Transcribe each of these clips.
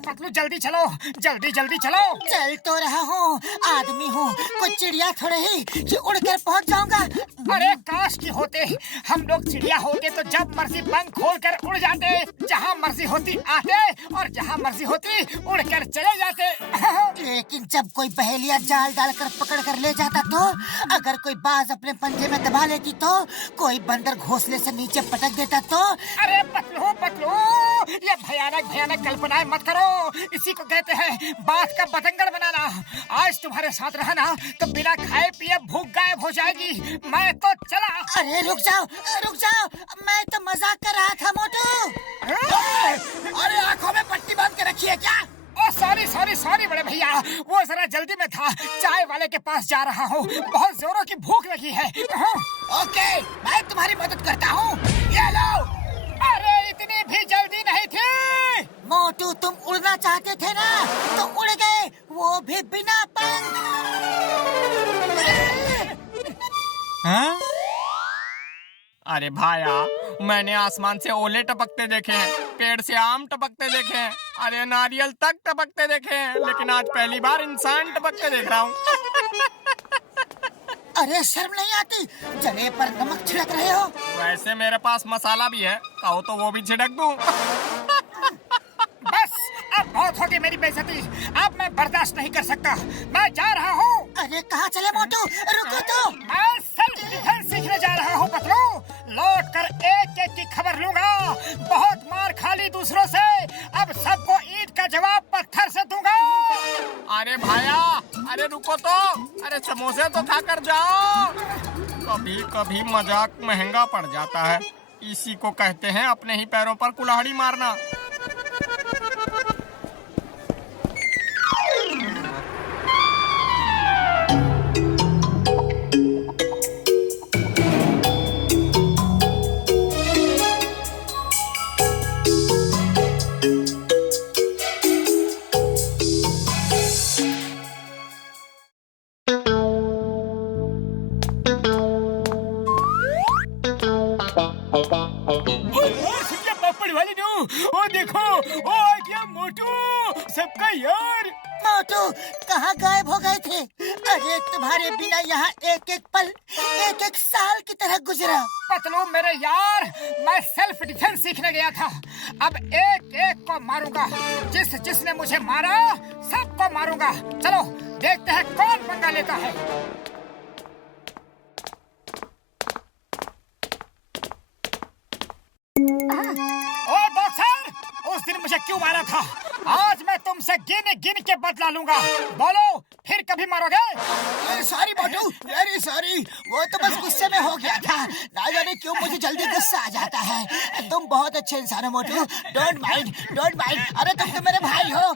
पतलू जल्दी चलो, जल्दी जल्दी चलो। चल तो रहा हूँ, आदमी हूँ, कोई चिड़िया थोड़े ही कि उड़कर पहुँच जाऊंगा। अरे काश की होते, हम लोग चिड़िया होते तो जब मर्जी पंख खोलकर उड़ जाते, जहाँ मर्जी होती आते और जहाँ मर्जी होती उड़कर चले जाते। लेकिन जब कोई पहेलिया जाल डालकर पकड़ कर ले जाता तो, अगर कोई बाज अपने पंजे में दबा लेती तो, कोई बंदर घोंसले से नीचे पटक देता तो। अरे पतलू पतलू, ये भयानक भयानक कल्पनाएं मत करो, इसी को कहते हैं बात का बतंगड़ बनाना। आज तुम्हारे साथ रहा ना तो बिना खाए पिए भूख गायब हो जाएगी। मैं तो चला। अरे रुक जाओ, मैं तो मजाक कर रहा था मोटू। अरे आंखों में पट्टी बांध के रखी है क्या? ओ सॉरी सॉरी सॉरी बड़े भैया, वो जरा जल्दी में था, चाय वाले के पास जा रहा हूँ, बहुत जोरों की भूख लगी है। ओके, मैं तुम्हारी मदद करता हूँ, ये लो। अरे इतनी भी जल्दी नहीं थी। मोटू तुम उड़ना चाहते थे ना, तो उड़ गए, वो भी बिना पंख। हाँ? अरे भाया, मैंने आसमान से ओले टपकते देखे हैं, पेड़ से आम टपकते देखे हैं, अरे नारियल तक टपकते देखे हैं, लेकिन आज पहली बार इंसान टपकते देख रहा हूँ। अरे शर्म नहीं आती, जले पर नमक छिड़क रहे हो। वैसे मेरे पास मसाला भी है, कहो तो वो भी छिड़क दूं। बस अब बहुत होगी मेरी बेइज्जती, अब मैं बर्दाश्त नहीं कर सकता, मैं जा रहा हूँ। अरे कहाँ चले मोटू, रुको तो। मैं सेल्फ डिफेंस सीखने जा रहा हूँ पतलू, लौट कर एक एक की खबर लूंगा। बहुत मार खा ली दूसरों से, अब सबको ईंट का जवाब पत्थर से दूंगा। अरे भाया, अरे रुको तो, अरे समोसे तो खा कर जाओ। कभी कभी मजाक महंगा पड़ जाता है, इसी को कहते हैं अपने ही पैरों पर कुल्हाड़ी मारना। पापड़ वाली नो, ओ देखो, ओ आ गया मोटू, सबका यार। मोटू कहाँ गायब हो गए थे? अरे तुम्हारे बिना यहाँ एक एक पल एक एक साल की तरह गुजरा। पतलू मेरे यार, मैं सेल्फ डिफेंस सीखने गया था, अब एक एक को मारूंगा, जिसने मुझे मारा सबको मारूंगा। चलो देखते हैं कौन पंगा लेता है। ओ बॉक्सर, उस दिन मुझे क्यों मारा था? आज मैं तुमसे गिन गिन के बदला लूंगा, बोलो फिर कभी मारोगे? सॉरी मोटू, वेरी सॉरी, वो तो बस गुस्से में हो गया था, ना जाने क्यों मुझे जल्दी गुस्सा आ जाता है। तुम बहुत अच्छे इंसान हो मोटू, डोंट माइंड, डोंट माइंड। अरे तुम तो मेरे भाई हो।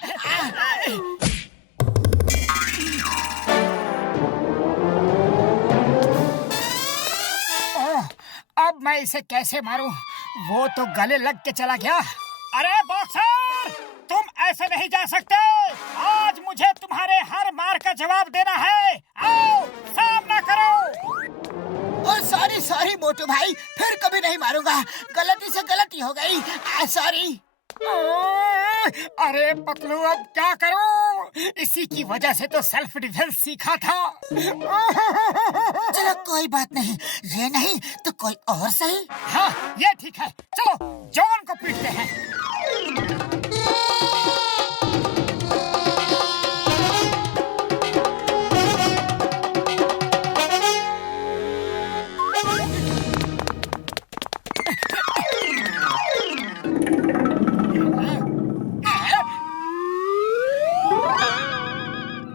अब मैं इसे कैसे मारूं? वो तो गले लग के चला गया। अरे बॉक्सर, तुम ऐसे नहीं जा सकते, आज मुझे तुम्हारे हर मार का जवाब देना है, आओ सामना करो। सॉरी सॉरी मोटू भाई, फिर कभी नहीं मारूंगा, गलती से गलती हो गई, सॉरी। अरे पतलू अब क्या करूं? इसी की वजह से तो सेल्फ डिफेंस सीखा था। चलो कोई बात नहीं, ये नहीं तो कोई और सही। हाँ ये ठीक है, चलो जॉन को पीटते हैं।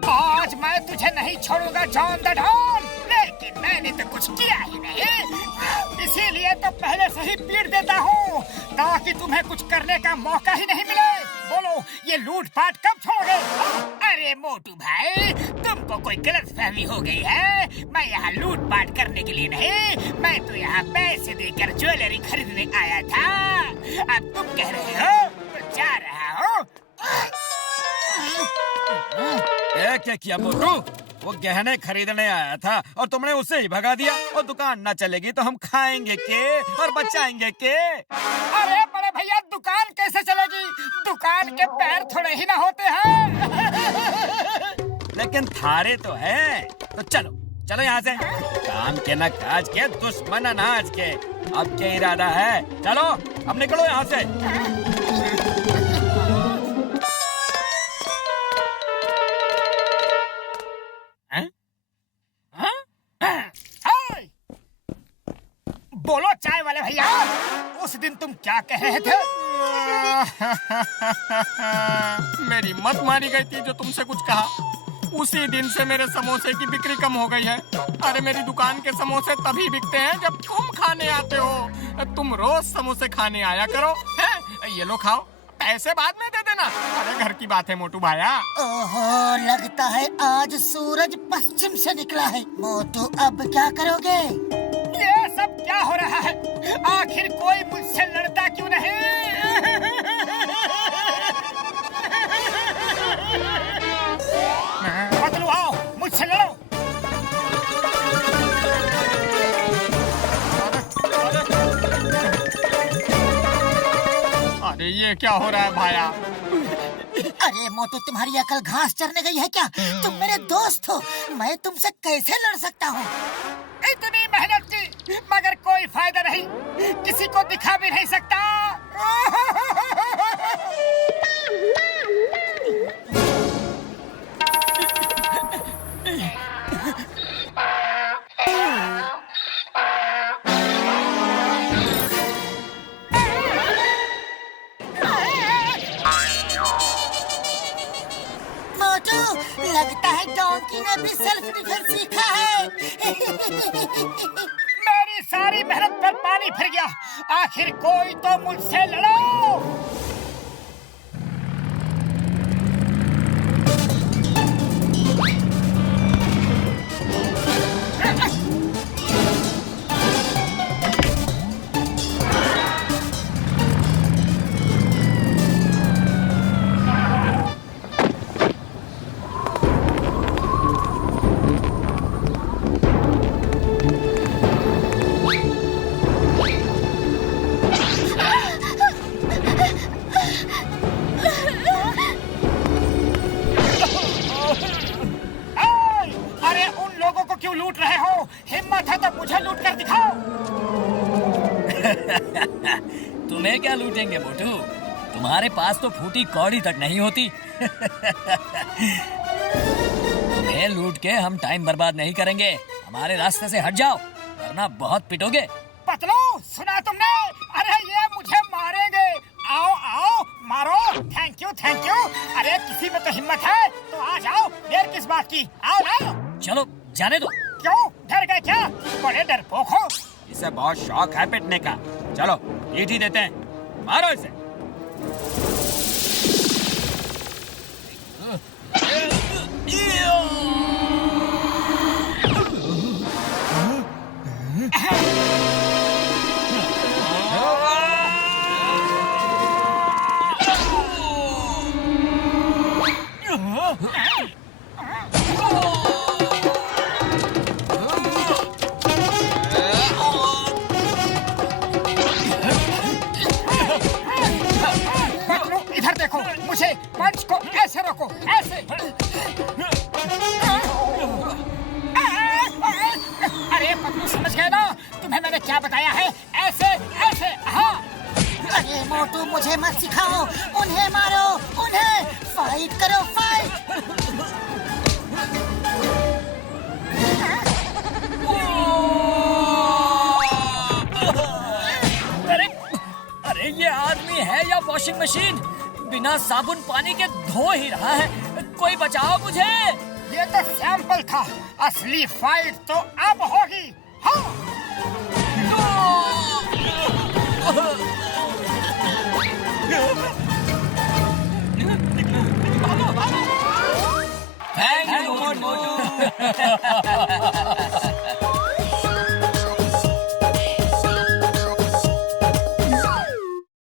आज मैं तुझे नहीं छोड़ूंगा जॉन द डॉन, लेकिन मैंने तो कुछ किया ही नहीं, इसीलिए तो पहले से ही पीट देता हूँ ताकि तुम्हें कुछ करने का मौका ही नहीं मिले। बोलो ये लूटपाट कब छोड़ोगे? अरे मोटू भाई, तुमको कोई गलतफहमी हो गई है, मैं यहाँ लूटपाट करने के लिए नहीं, मैं तो यहाँ पैसे देकर ज्वेलरी खरीदने आया था। अब तुम कह रहे हो तो जा रहा हूँ। क्या किया मोटू? वो गहने खरीदने आया था और तुमने उसे ही भगा दिया, और दुकान ना चलेगी तो हम खाएंगे के और बचाएंगे के? अरे बड़े भैया, दुकान कैसे चलेगी? दुकान दुकान के पैर थोड़े ही ना होते हैं। लेकिन थारे तो है। तो चलो चलो यहाँ से। काम के न काज के, दुश्मन अनाज के। अब क्या इरादा है? चलो अब निकलो यहाँ से। बोलो चाय वाले भैया, उस दिन तुम क्या कह रहे थे? मेरी मत मारी गई थी जो तुमसे कुछ कहा। उसी दिन से मेरे समोसे की बिक्री कम हो गई है। अरे मेरी दुकान के समोसे तभी बिकते हैं जब तुम खाने आते हो। तुम रोज समोसे खाने आया करो। हैं? ये लो खाओ, पैसे बाद में दे देना। अरे घर की बात है मोटू भाया। ओहो, लगता है आज सूरज पश्चिम से निकला है। मोटू अब क्या करोगे? ये सब क्या हो रहा है? आखिर कोई मुझसे लड़ता क्यों नहीं? पतलू आओ, मुझसे लड़ो। अरे ये क्या हो रहा है भाया? अरे मोटू, तुम्हारी अकल घास चरने गई है क्या? तुम मेरे दोस्त हो, मैं तुमसे कैसे लड़ सकता हूँ? इतनी मेहनत की मगर कोई फायदा नहीं, किसी को दिखा भी नहीं सकता। मोटू, लगता है डोंकी ने भी सेल्फ डिफेंस सीखा है। मेरी सारी मेहनत पर पानी फिर गया। आखिर कोई तो मुझसे लड़ो। लूट रहे हो? हिम्मत है तो मुझे लूट कर दिखाओ। तुम्हें क्या लूटेंगे मोटू? तुम्हारे पास तो फूटी कौड़ी तक नहीं होती। तुम्हें लूट के हम टाइम बर्बाद नहीं करेंगे। हमारे रास्ते से हट जाओ वरना बहुत पिटोगे। पतलू, सुना तुमने? अरे ये मुझे मारेंगे। आओ आओ मारो। Thank you thank you. अरे किसी में तो हिम्मत है तो आ जाओ, देर किस बात की? आओ आओ। चलो जाने दो। क्यों, डर गए क्या? बड़े डरपोक हो। इसे बहुत शौक है पिटने का। चलो ईंट ही देते हैं, मारो इसे। इधर देखो, मुझे पंच को ऐसे रखो, ऐसे। अरे पतलू, समझ गए ना? तुम्हें मैंने क्या बताया है? ऐसे ऐसे। हाँ। अरे मोटू, मुझे मत सिखाओ। उन्हें मारो, उन्हें। फाइट करो, फाइट। अरे ये आदमी है या वॉशिंग मशीन? बिना साबुन पानी के धो ही रहा है। कोई बचाओ मुझे। ये तो सैंपल था, असली फाइट तो अब होगी। हाँ। Thank you Motu.